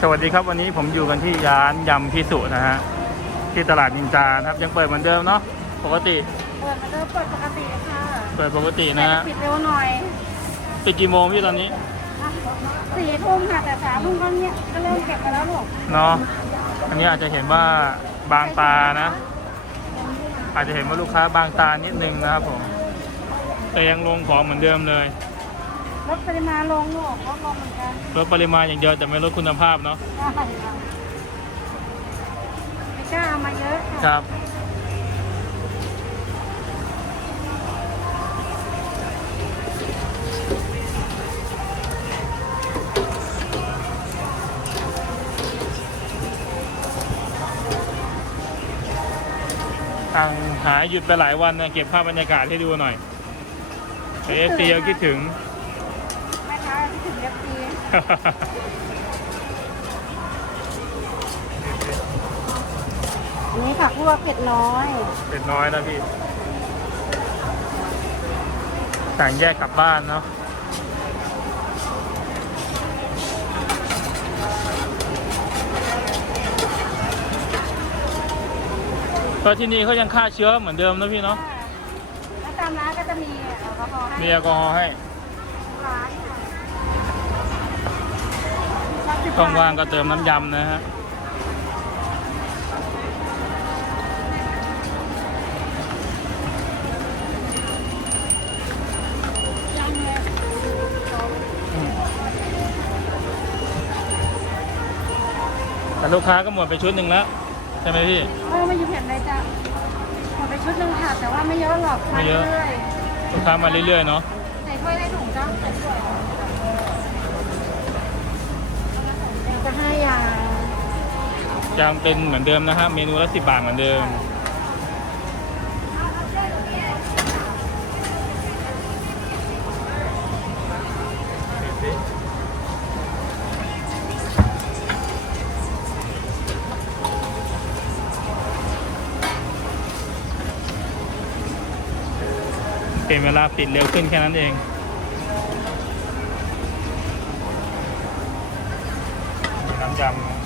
สวัสดีครับวันนี้ผมอยู่กันที่ร้านยำพิสุนะฮะที่ตลาดนินจานะครับยังเปิดเหมือนเดิมเนาะปกติเปิดมาเดิมเปิดปกติค่ะเปิดปกติแต่นะจะฮะปิดเร็วหน่อยปิดกี่โมงพี่ตอนนี้สี่ทุ่มค่ะแต่สามทุ่มก็เนี่ยก็เริ่มเก็บกันแล้วลูกเนาะอันนี้อาจจะเห็นว่าบางตานะ อาจจะเห็นว่าลูกค้าบางตานิดนึงนะครับผมแต่ยังลงของเหมือนเดิมเลย ลดปริมาณลงลูกลดลงเหมือนกันลดปริมาณอย่างเดียวแต่ไม่ลดคุณภาพเนาะใช่ค่ะไม่กล้าเอามาเยอะคค่ะรับ ทางหายหยุดไปหลายวันนะเก็บภาพบรรยากาศให้ดูหน่อยเอฟซีเขาคิดถึงแม่ค้าที่ถึง เล็บตีอันนี้ผักลวกเผ็ดน้อย เป็นน้อยนะพี่สั่งแยกกลับบ้านเนาะก็ที่นี่เขายังฆ่าเชื้อเหมือนเดิมนะพี่เนาะแล้วตามร้านก็จะมีแอลกอฮอล์ให้ มีแอลกอฮอล์ให้ ช่องว่างก็เติมน้ำยำนะฮะยังเลยแต่ลูกค้าก็หมดไปชุดหนึ่งแล้ว ใช่ไหมพี่ เออมาอยู่เห็นเลยจ้ะหมดไปชุดหนึ่งค่ะแต่ว่าไม่เยอะหรอกไม่เยอะ รื่อยลูกค้ามาเรื่อยๆเนาะๆใส่ถ้วยได้ถุงจ้ะใส่ถ้วย ยังเป็นเหมือนเดิมนะฮะเมนูละสิบบาทเหมือนเดิม เป็นเวลาปิดเร็วขึ้นแค่นั้นเองน้ำยำ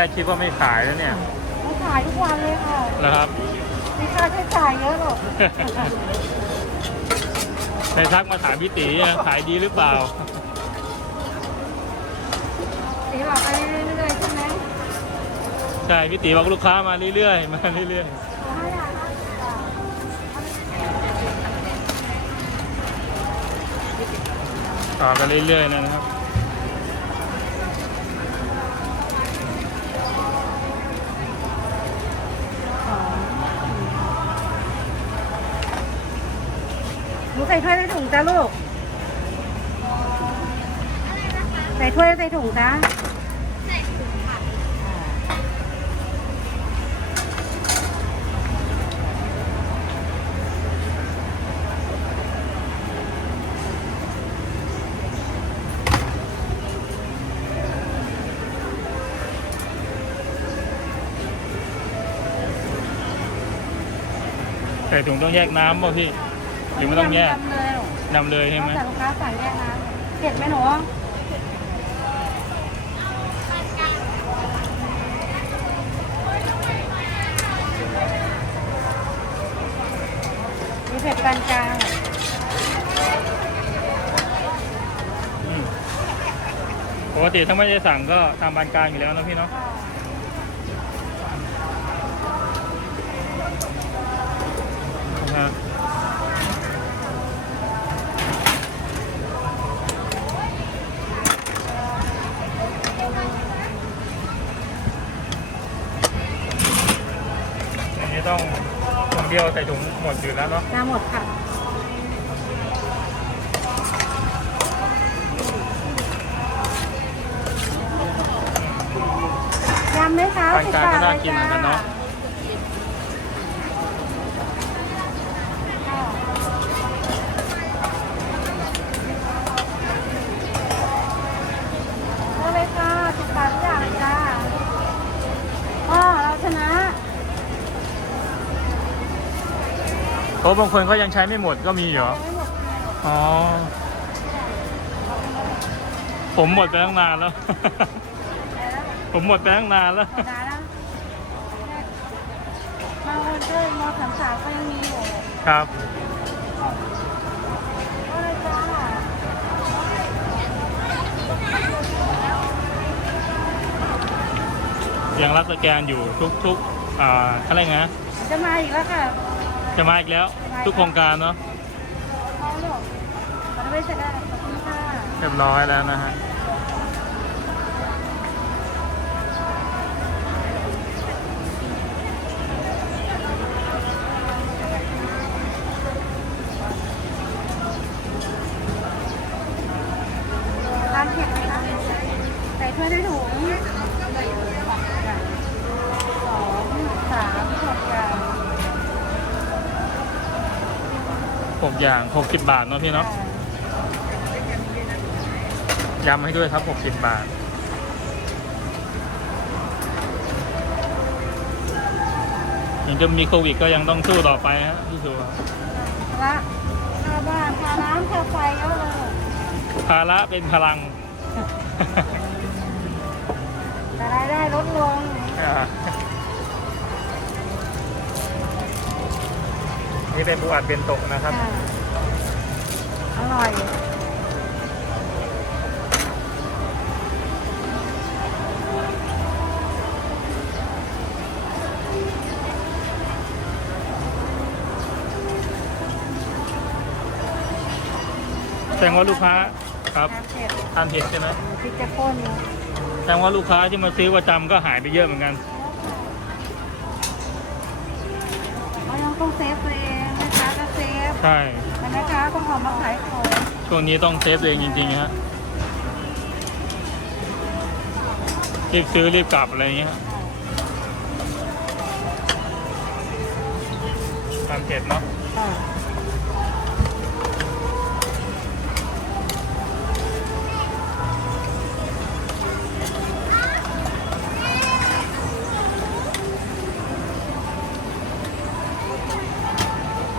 อนแรกคิดว่าไม่ขายแล้วเนี่ยไม่ขายทุกวันเลยค่ะแล้วครับมีค่าใช้จ่ายเยอะหรอกใครทักมาถามพี่ตีอะขายดีหรือเปล่าสีบอกไปเรื่อยๆใช่ไหมใช่พี่ตีบอกลูกค้ามาเรื่อยๆมาเรื่อยเอาให้ได้ห้าสิบบาทๆต่อกันเรื่อยๆนะครับ ใส่ถ้วยใส่ถุงจ้าลูก ใส่ถ้วยใส่ถุงจ้าใส่ถุงต้องแยกน้ำป่ะพี่ หรือไม่ต้องแยกำเลยหรอกนำเลยใช่ไหมแต่ลูกค้าสั่งแยกนะเผ็ดไหมหนูมีเผ็ดปานกลางอืมปกติถ้าไม่ได้สั่งก็ตามบานกลางอยู่แล้วนะพี่เนาะค่ะนะฮะอันนี้ต้อง ต้องถุงเดียว ใส่ถุงหมดอยู่แล้วเนาะมาหมดค่ะ ยำไหมคะปานกลางก็น่ากินเหมือนกันเนาะได้เลยค่ะสิบบาทอย่างเลยจ้าพ่อเราชนะ เพราะบางคนเขายังใช้ไม่หมดก็มีเหรอไม่หมดเลยอ๋อ ผมหมดไปตั้งนานแล้ว ผมหมดไปตั้งนานแล้วธรรมดาแล้วมาวันเดอร์มอสามสามก็ยังมีอยู่ ครับก็เลยจ้ายังรับสแกนอยู่ทุกๆอ่าอะไรนะจะมาอีกแล้วค่ะ จะมาอีกแล้ว ทุกโครงการเนาะพ่อลูกขอด้วยจะได้ขอบคุณค่ะเรียบร้อยแล้วนะฮะ อย่างหกสิบบาทเนาะพี่เนาะยำให้ด้วยครับหกสิบบาทยังจะมีโควิดก็ยังต้องสู้ต่อไปฮะพี่สุละค่าบ้านค่าน้ำค่าไฟก็เลยภาระเป็นพลัง แต่รายได้ลดลง นี่เป็นบูอัดเป็นตกนะครับค่ะอร่อย แสดงว่าลูกค้าครับน้ำเผ็ดทานเผ็ดใช่ไหมพริกจะข้นแสดงว่าลูกค้าที่มาซื้อประจำก็หายไปเยอะเหมือนกัน ใช่แต่แม่ค้าต้องออกมาขายของช่วงนี้ต้องเซฟตัวเองจริงๆฮะรีบซื้อรีบกลับอะไรอย่างเงี้ยฮะทานเผ็ดเนาะ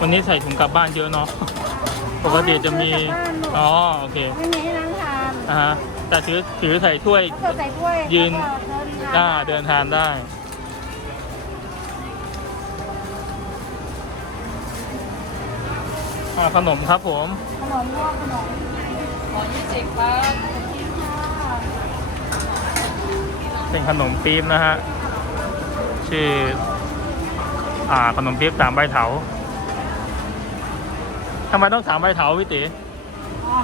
วันนี้ใส่ถุงกลับบ้านเยอะเนาะ ปกติจะมี อ๋อ โอเค ไม่มีให้นั่งทานอ่าฮะแต่ถือถือใส่ถ้วย ถ้าเกิดใส่ถ้วยยืน ก็อ่าเดินทานเดินทานได้ อ่าขนมครับผม ขนมลวกขนมขอยี่สิบบาทเป็นขนมปี๊บนะฮะ ชื่อ อ่า ขนมปี๊บสามใบเถา ทำไมต้องสามใบเถาพี่ตีอ๋อ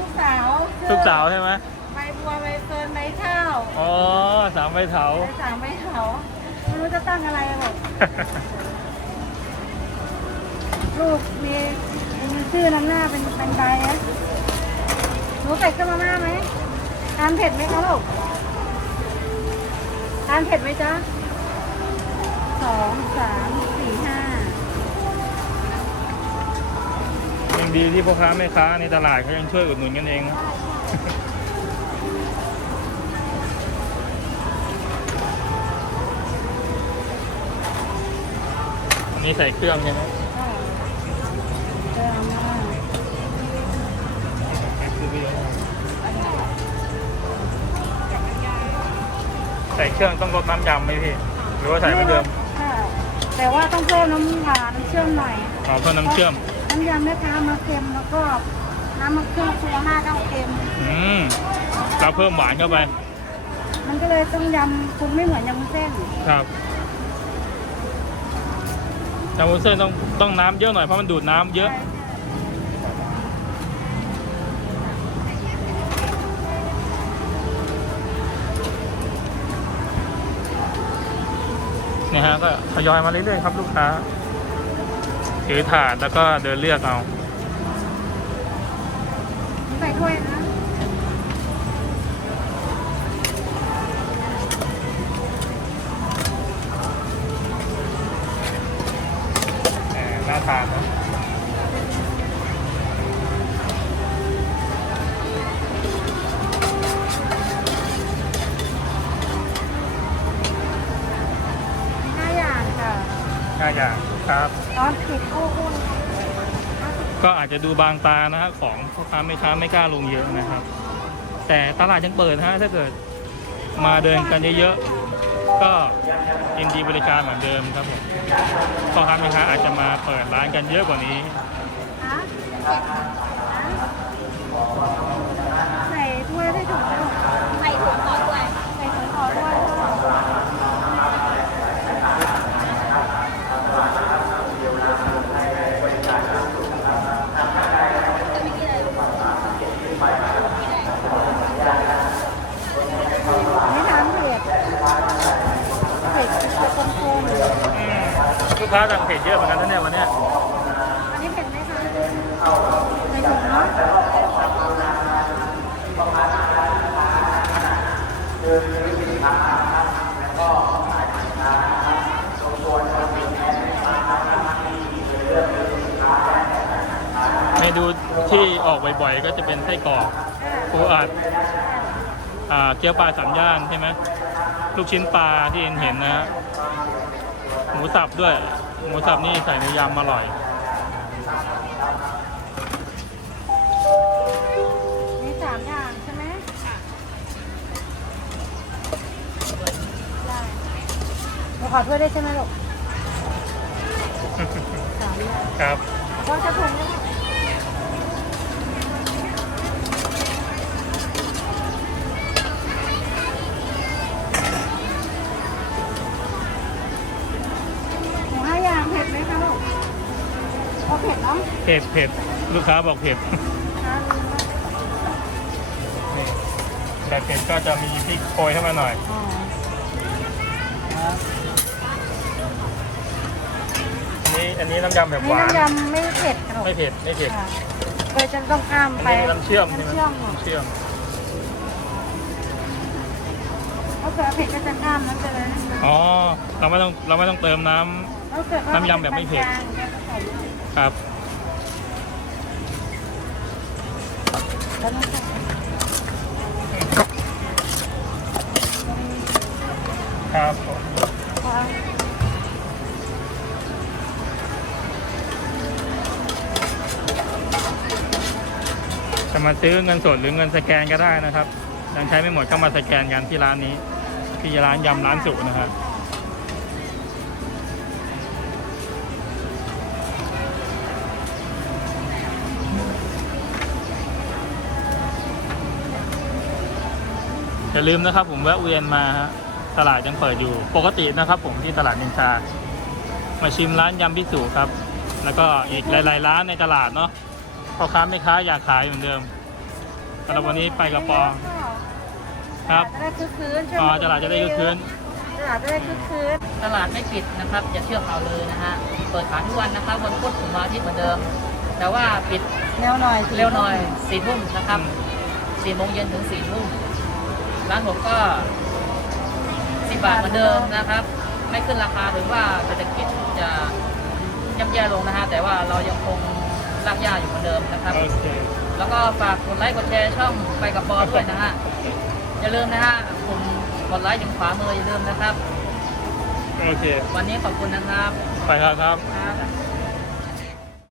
ลูกสาวลูกสาวใช่ไหมใบบัวใบเฟิร์นใบข้าวอ๋อสามใบเถา ใบสามใบเถาไม่รู้จะตั้งอะไรหรอกลูกมีมีชื่อนำหน้าเป็นเป็นใบนะหนูใส่เครื่องมาม่าไหมทานเผ็ดไหมคะลูกทานเผ็ดไหมจ๊ะสองสาม ดีที่พ่อค้าแม่ค้าในตลาดเขายังช่วยอุดหนุนกันเองนะนี่ใส่เครื่องใช่ไหมค่ะเริ่มมาใส่เครื่องต้องลดน้ำยำไหมพี่ หรือว่าใส่เหมือนเดิม ค่ะ แต่ว่าต้องเพิ่มน้ำหวานน้ำเชื่อมหน่อยอ๋อเพิ่มน้ำเชื่อม น้ำยำแม่ค้ามาเค็มแล้วก็น้ำมะเขือชัวห้าเก้าเค็ม อืมเราเพิ่มหวานเข้าไป มันก็เลยต้องยำคุณไม่เหมือนยำวุ้นเส้นครับยำวุ้นเส้นต้องต้องน้ำเยอะหน่อยเพราะมันดูดน้ำเยอะนเนี่ยฮะก็ทยอยมาเรื่อยๆครับลูกค้า ถือถาดแล้วก็เดินเลือกเอา ใส่ถ้วยนะแหมน่าทานนะ อาจจะดูบางตานะฮะของพ่อค้าแม่ค้าไม่กล้าลงเยอะนะครับ แต่ตลาดยังเปิดนะฮะถ้าเกิดมาเดินกันเยอะๆก็ยินดีบริการเหมือนเดิมครับผมพ่อค้าแม่ค้าอาจจะมาเปิดร้านกันเยอะกว่านี้ ฮะใส่ถ้วยได้ถุงไหมลูก ใส่ถุงก่อนด้วย ใส่ถุงขอด้วยค่ะ ไม่ทานเผ็ดเผ็ดจะคมๆ อืม ลูกค้าสั่งเผ็ดเยอะเหมือนกันนะเนี่ยวันเนี้ยอันนี้เผ็ดไหมคะใส่ถุงเนาะเมนูที่ออกบ่อยๆ ก็จะเป็นไส้กรอกปูอัดอ่าเกี๊ยวปลาสามย่านใช่ไหมลูกชิ้นปลาที่เห็นเห็นนะฮะ หมูสับด้วย หมูสับนี่ใส่ในยำอร่อย มีสามอย่างใช่ไหมได้หนูขอถ้วยได้ใช่ไหมลูก สามอย่างครับก็จะถุงได้ไหม เผ็ดเนาะเผ็ดเผ็ดลูกค้าบอกเผ็ดทานนี่แต่เผ็ดก็จะมีพริกโรยเข้ามาหน่อยอ๋ออันนี้อันนี้น้ำยำแบบหนี่วาน น้ำยำไม่เผ็ดค่ะลูกไม่เผ็ดไม่เผ็ดค่ะเคยจะต้องข้ามอันไปนี้น้ำเชื่อมใช่ไหมน้ำเชื่อมค่ะน้ำเชื่อมถ้าเกิดเผ็ดก็จะข้ามนั้นไปเลยอ๋อเราไม่ต้องเราไม่ต้องเติมน้ำ ถ้าเกิดว่าน้ำยำแบบไม่เผ็ด กลางๆก็จะใส่ ครับ แล้วน้ำตาลครับผมจะมาซื้อเงินสดหรือเงินสแกนก็ได้นะครับยังใช้ไม่หมดก็มาสแกนกันที่ร้านนี้ที่ร้านยำร้านสุนะครับ อย่าลืมนะครับผมแวะเวียนมาฮะตลาดยังเปิดอยู่ ปกตินะครับ ผมที่ตลาดนินชา มาชิมร้านยำพิสูครับ แล้วก็อีกหลาย ๆ ร้านในตลาดเนาะพ่อค้าแม่ค้าอยากขายเหมือนเดิมสำหรับวันนี้ไปกับปอครับจะได้คึกคืนอ๋อตลาดจะได้คึกคืนตลาดจะได้คึกคืนตลาดไม่ปิดนะครับอย่าเชื่อข่าวเลยนะฮะเปิดขายทุกวันนะครับวันพุธถึงวันอาทิตย์เหมือนเดิม แต่ว่าปิดเร็วหน่อยสิเร็วหน่อยสี่ทุ่มนะครับสี่โมงเย็นถึงสี่ทุ่ม ร้านผมก็สิบบาทเหมือนเดิมนะครับ ไม่ขึ้นราคาหรือว่าเศรษฐกิจจะย่ำแย่ลงนะฮะแต่ว่าเรายังคงลากย่าอยู่เหมือนเดิมนะครับ โอเค แล้วก็ฝากกดไลค์กดแชร์ช่องไปกับบอลด้วยนะฮะ อย่าลืมนะฮะผมกดไลค์อยู่ขวามืออย่าลืมนะครับ โอเค วันนี้ขอบคุณนะครับ ไปครับครับ ครับ